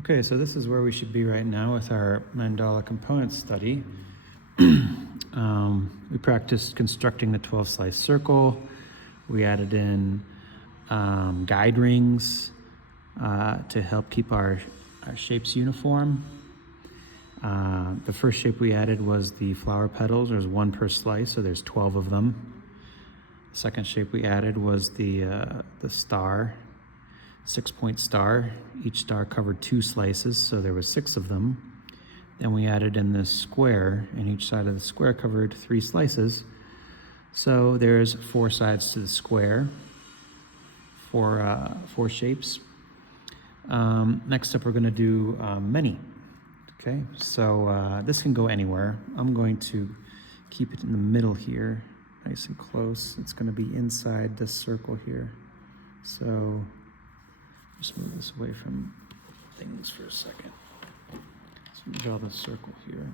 Okay, so this is where we should be right now with our mandala component study. We practiced constructing the 12-slice circle. We added in guide rings to help keep our shapes uniform. The first shape we added was the flower petals. There's one per slice, so there's 12 of them. The second shape we added was the star, 6-point star. Each star covered 2 slices, so there was 6 of them. Then we added in this square, and each side of the square covered 3 slices. So there's 4 sides to the square, 4 shapes. Next up, we're going to do many. Okay, so this can go anywhere. I'm going to keep it in the middle here, nice and close. It's going to be inside this circle here. So just move this away from things for a second. So draw the circle here.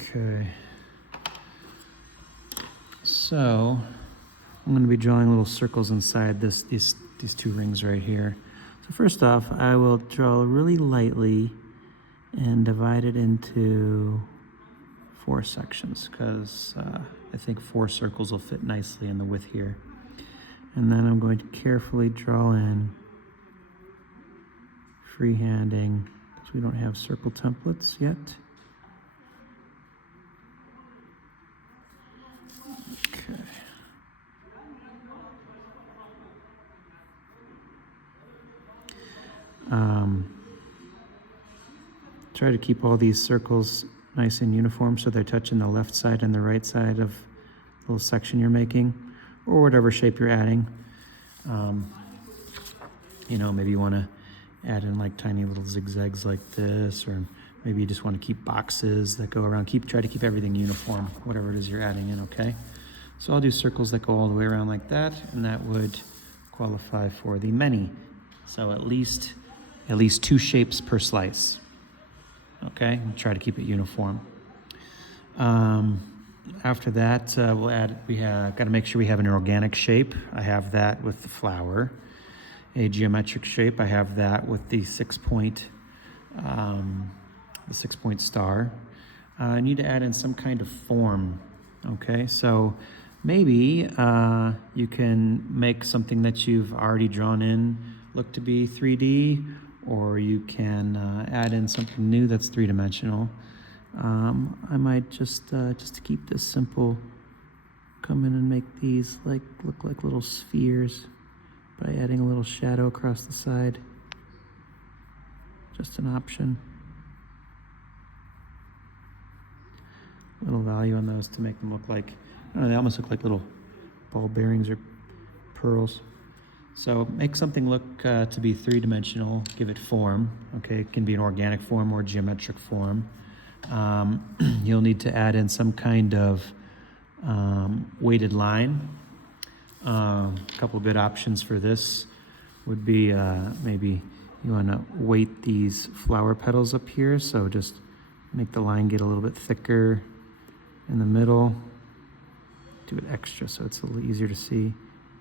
Okay. So I'm going to be drawing little circles inside these 2 rings right here. So first off, I will draw really lightly and divide it into 4 sections because I think 4 circles will fit nicely in the width here. And then I'm going to carefully draw in, freehanding, because we don't have circle templates yet. Okay. Try to keep all these circles nice and uniform so they're touching the left side and the right side of the little section you're making, or whatever shape you're adding. Maybe you want to add in like tiny little zigzags like this, or maybe you just want to keep boxes that go around. Try to keep everything uniform, whatever it is you're adding in, okay? So I'll do circles that go all the way around like that, and that would qualify for the many. So at least 2 shapes per slice. Okay, we'll try to keep it uniform. After that, we'll add, got to make sure we have an organic shape. I have that with the flower. A geometric shape, I have that with the 6-point star. I need to add in some kind of form. Okay, so maybe you can make something that you've already drawn in look to be 3D, or you can add in something new that's 3-dimensional. I might just to keep this simple, come in and make these look like little spheres by adding a little shadow across the side. Just an option. Little value on those to make them look like, they almost look like little ball bearings or pearls. So make something look to be 3-dimensional, give it form. Okay, it can be an organic form or geometric form. You'll need to add in some kind of weighted line. A couple good options for this would be maybe you want to weight these flower petals up here, so just make the line get a little bit thicker in the middle. Do it extra so it's a little easier to see.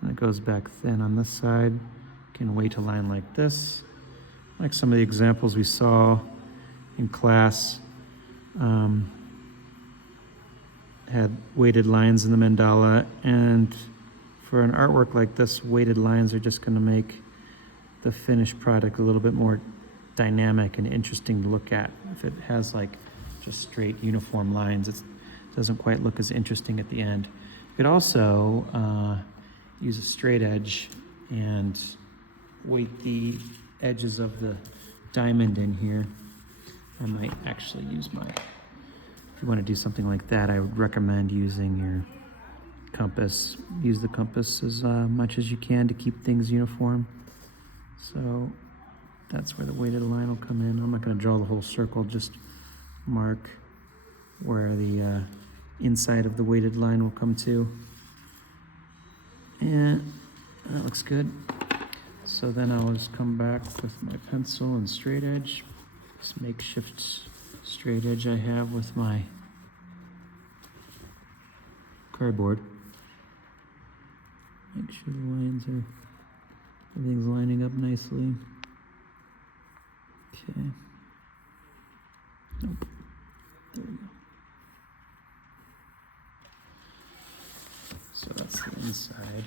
And it goes back thin on this side. You can weight a line like this. Like some of the examples we saw in class had weighted lines in the mandala, and for an artwork like this, weighted lines are just going to make the finished product a little bit more dynamic and interesting to look at. If it has like just straight uniform lines, it doesn't quite look as interesting at the end. You could also use a straight edge and weight the edges of the diamond in here. I might actually use if you want to do something like that, I would recommend using your compass. Use the compass as much as you can to keep things uniform. So that's where the weighted line will come in. I'm not going to draw the whole circle, just mark where the inside of the weighted line will come to. And that looks good. So then I'll just come back with my pencil and straight edge. This makeshift straight edge I have with my cardboard. Make sure the everything's lining up nicely. Okay. Nope. There we go. So that's the inside.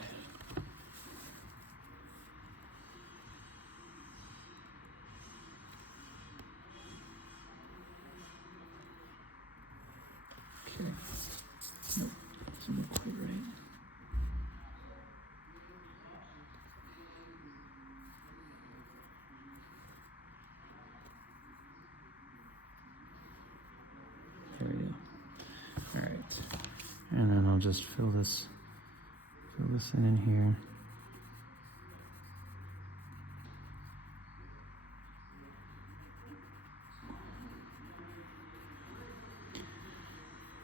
Okay. Nope, doesn't look quite right. There we go. All right. And then I'll just fill this in here.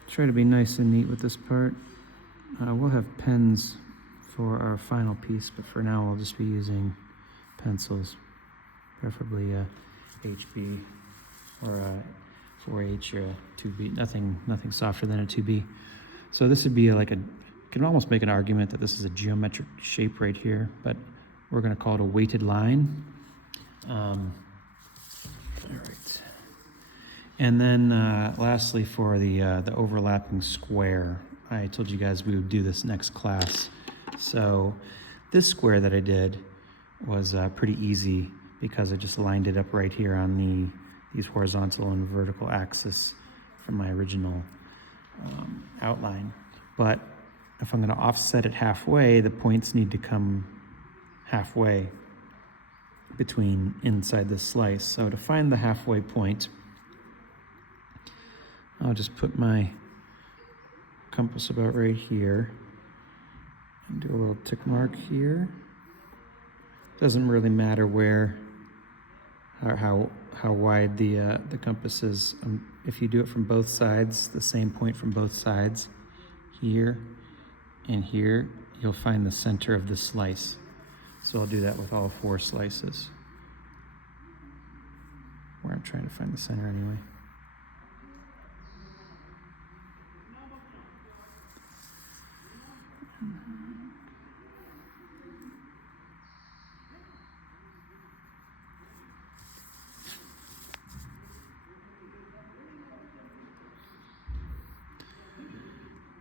Try to be nice and neat with this part. We'll have pens for our final piece, but for now I'll just be using pencils, preferably a HB or a 4H or a 2B, nothing softer than a 2B. So this would be like you can almost make an argument that this is a geometric shape right here, but we're going to call it a weighted line. All right. And then lastly, for the overlapping square, I told you guys we would do this next class. So this square that I did was pretty easy because I just lined it up right here on these horizontal and vertical axis from my original outline. But if I'm going to offset it halfway, the points need to come halfway between inside this slice. So to find the halfway point, I'll just put my compass about right here and do a little tick mark here. Doesn't really matter where or how wide the compass is. If you do it from both sides, the same point from both sides, here and here, you'll find the center of the slice. So I'll do that with all 4 slices, where I'm trying to find the center anyway.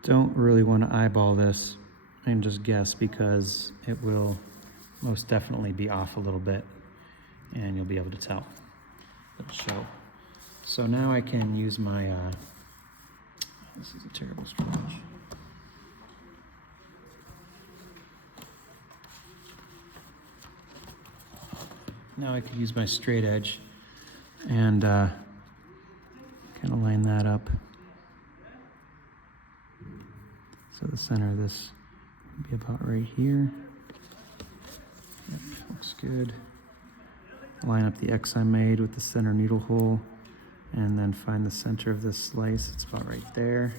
Don't really want to eyeball this and just guess, because it will most definitely be off a little bit and you'll be able to tell. It'll show. So now I can use my, this is a terrible stretch. Now I can use my straight edge and kind of line that up. So the center of this would be about right here. Yep, looks good. Line up the X I made with the center needle hole, and then find the center of this slice. It's about right there.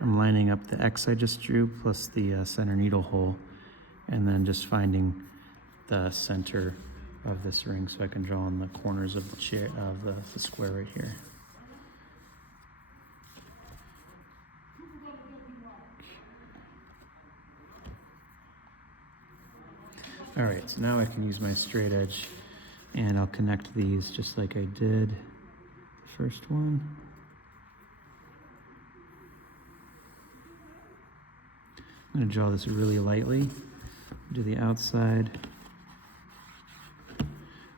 I'm lining up the X I just drew plus the center needle hole, and then just finding the center of this ring so I can draw on the corners of the chair of the square right here. All right, so now I can use my straight edge and I'll connect these just like I did the first one. I'm going to draw this really lightly. Do the outside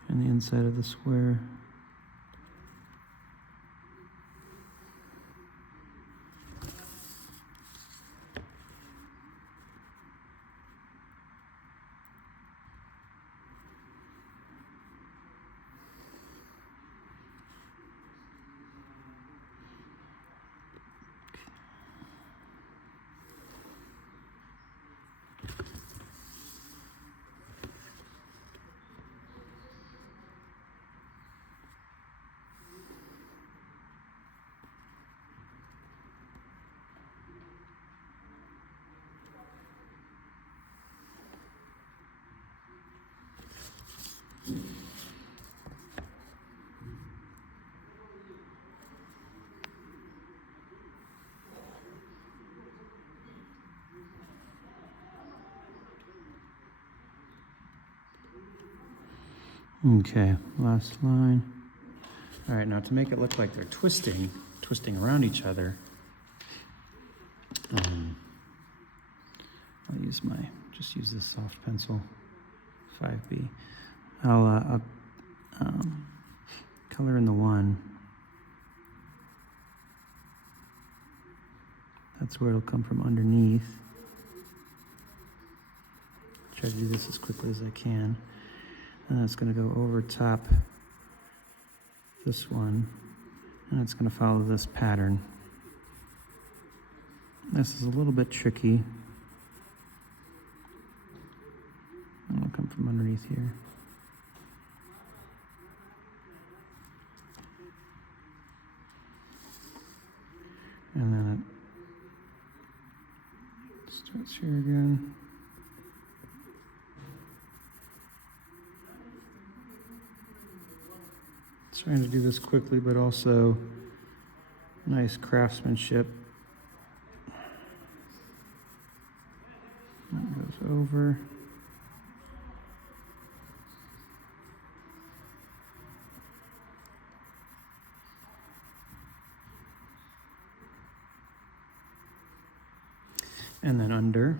and the inside of the square. Okay, last line. All right, now to make it look like they're twisting around each other, I'll just use this soft pencil, 5B. I'll color in the one. That's where it'll come from underneath. Try to do this as quickly as I can. And it's going to go over top this one, and it's going to follow this pattern. This is a little bit tricky. And it'll come from underneath here. And then it starts here again. Trying to do this quickly, but also nice craftsmanship. That goes over. And then under.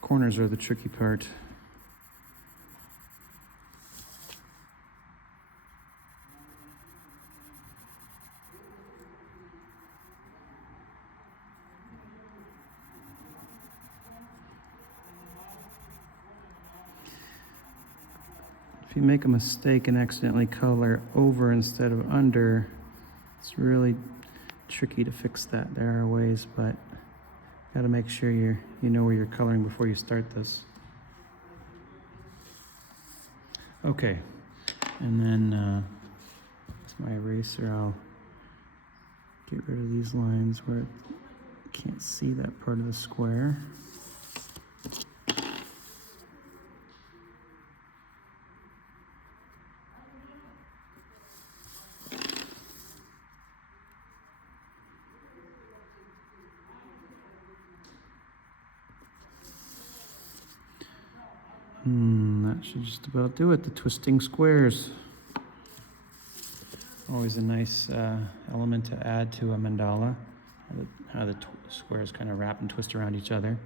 Corners are the tricky part. If you make a mistake and accidentally color over instead of under, it's really tricky to fix that. There are ways, but got to make sure you know where you're coloring before you start this. Okay, and then with my eraser, I'll get rid of these lines where you can't see that part of the square. That should just about do it, the twisting squares. Always a nice element to add to a mandala, how the squares kind of wrap and twist around each other.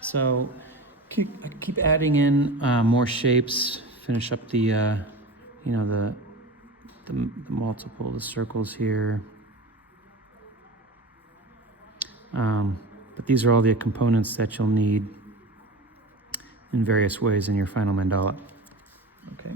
So keep adding in more shapes, finish up the multiple, the circles here. But these are all the components that you'll need in various ways in your final mandala. Okay.